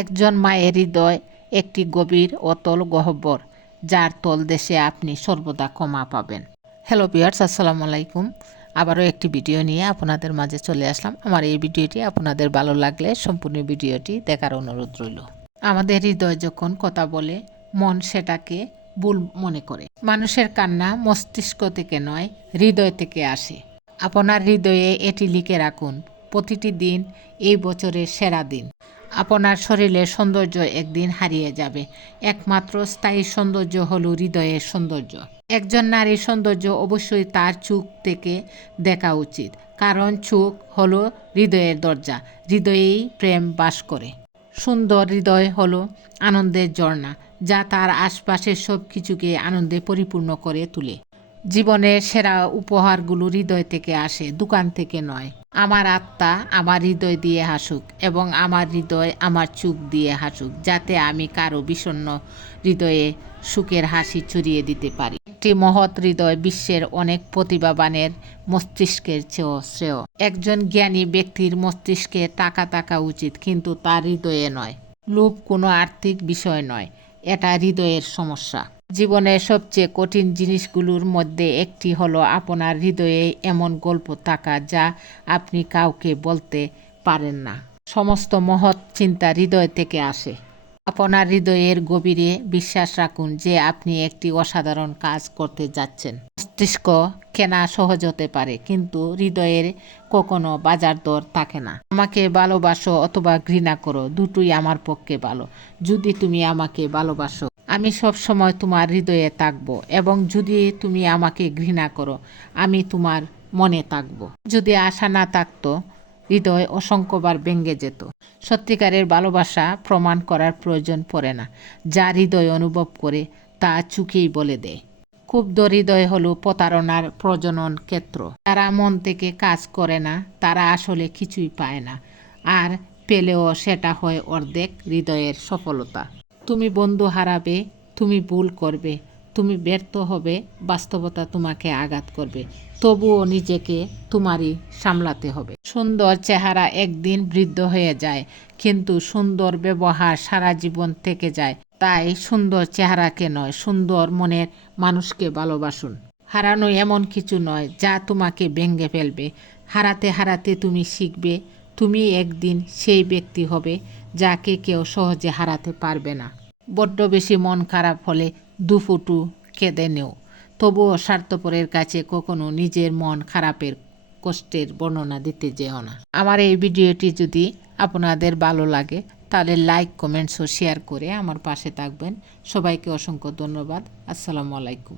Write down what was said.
একজন মায়ের হৃদয় একটি গভীর অতল গহ্বর, যার তলদেশে আপনি সর্বদা ক্ষমা পাবেন। হ্যালো ভিউয়ার্স, আসসালামু আলাইকুম। আবারও একটি ভিডিও নিয়ে আপনাদের মাঝে চলে আসলাম। আমার এই ভিডিওটি আপনাদের ভালো লাগলে সম্পূর্ণ ভিডিওটি দেখার অনুরোধ রইল। আমাদের হৃদয় যখন কথা বলে, মন সেটাকে ভুল মনে করে। মানুষের কান্না মস্তিষ্ক থেকে নয়, হৃদয় থেকে আসে। আপনার হৃদয়ে এটি লিখে রাখুন, প্রতিটি দিন এই বছরের সেরা দিন। আপনার শরীরের সৌন্দর্য একদিন হারিয়ে যাবে, একমাত্র স্থায়ী সৌন্দর্য হলো হৃদয়ের সৌন্দর্য। একজন নারীর সৌন্দর্য অবশ্যই তার চোখ থেকে দেখা উচিত, কারণ চোখ হলো হৃদয়ের দরজা। হৃদয়েই প্রেম বাস করে। সুন্দর হৃদয় হলো আনন্দের ঝর্ণা, যা তার আশপাশের সব কিছুকে আনন্দে পরিপূর্ণ করে তোলে। জীবনের সেরা উপহারগুলো হৃদয় থেকে আসে, দোকান থেকে নয়। আমার আত্মা আমার হৃদয় দিয়ে হাসুক এবং আমার হৃদয় আমার চোখ দিয়ে হাসুক, যাতে আমি কারো বিষণ্ণ হৃদয়ে সুখের হাসি ছড়িয়ে দিতে পারি। একটি মহৎ হৃদয় বিশ্বের অনেক প্রতিভাবানের মস্তিষ্কের চেয়েও শ্রেয়। একজন জ্ঞানী ব্যক্তির মস্তিষ্কে টাকা থাকা উচিত, কিন্তু তার হৃদয়ে নয়। লোভ কোনো আর্থিক বিষয় নয়, এটা হৃদয়ের সমস্যা। জীবনের সবচেয়ে কঠিন জিনিসগুলোর মধ্যে একটি হলো আপনার হৃদয়ে এমন গল্প থাকা যা আপনি কাউকে বলতে পারেন না। সমস্ত মহৎ চিন্তা হৃদয় থেকে আসে। আপনার হৃদয়ের গভীরে বিশ্বাস রাখুন যে আপনি একটি অসাধারণ কাজ করতে যাচ্ছেন। মস্তিষ্ক কেনা সহজ হতে পারে, কিন্তু হৃদয়ের কখনো বাজার দর থাকে না। আমাকে ভালোবাসো অথবা ঘৃণা করো, দুটোই আমার পক্ষে ভালো। যদি তুমি আমাকে ভালোবাসো, আমি সব সময় তোমার হৃদয়ে থাকবো, এবং যদি তুমি আমাকে ঘৃণা করো, আমি তোমার মনে থাকবো। যদি আশা না থাকতো, হৃদয় অসংখ্যবার ভেঙে যেত। সত্যিকারের ভালোবাসা প্রমাণ করার প্রয়োজন পড়ে না। যা হৃদয় অনুভব করে তা চোখেই বলে দেয়। ক্ষুব্ধ হৃদয় হলো প্রতারণার প্রজনন ক্ষেত্র। তারা মন থেকে কাজ করে না, তারা আসলে কিছুই পায় না, আর পেলেও সেটা হয় অর্ধেক হৃদয়ের সফলতা। তুমি বন্ধু হারাবে, তুমি ভুল করবে, তুমি ব্যর্থ হবে, বাস্তবতা তোমাকে আঘাত করবে, তবুও নিজেকে তোমারই সামলাতে হবে। সুন্দর চেহারা একদিন বৃদ্ধ হয়ে যায়, কিন্তু সুন্দর ব্যবহার সারা জীবন থেকে যায়। তাই সুন্দর চেহারাকে নয়, সুন্দর মনের মানুষকে ভালোবাসুন। হারানো এমন কিছু নয় যা তোমাকে ভেঙে ফেলবে। হারাতে হারাতে তুমি শিখবে, তুমি একদিন সেই ব্যক্তি হবে যাকে কেউ সহজে হারাতে পারবে না। বড্ড বেশি মন খারাপ হলে দুফুটু কেঁদে নেও, তবুও স্বার্থপরের কাছে কখনো নিজের মন খারাপের কষ্টের বর্ণনা দিতে যেও না। আমার এই ভিডিওটি যদি আপনাদের ভালো লাগে, তাহলে লাইক, কমেন্টস ও শেয়ার করে আমার পাশে থাকবেন। সবাইকে অসংখ্য ধন্যবাদ। আসসালামু আলাইকুম।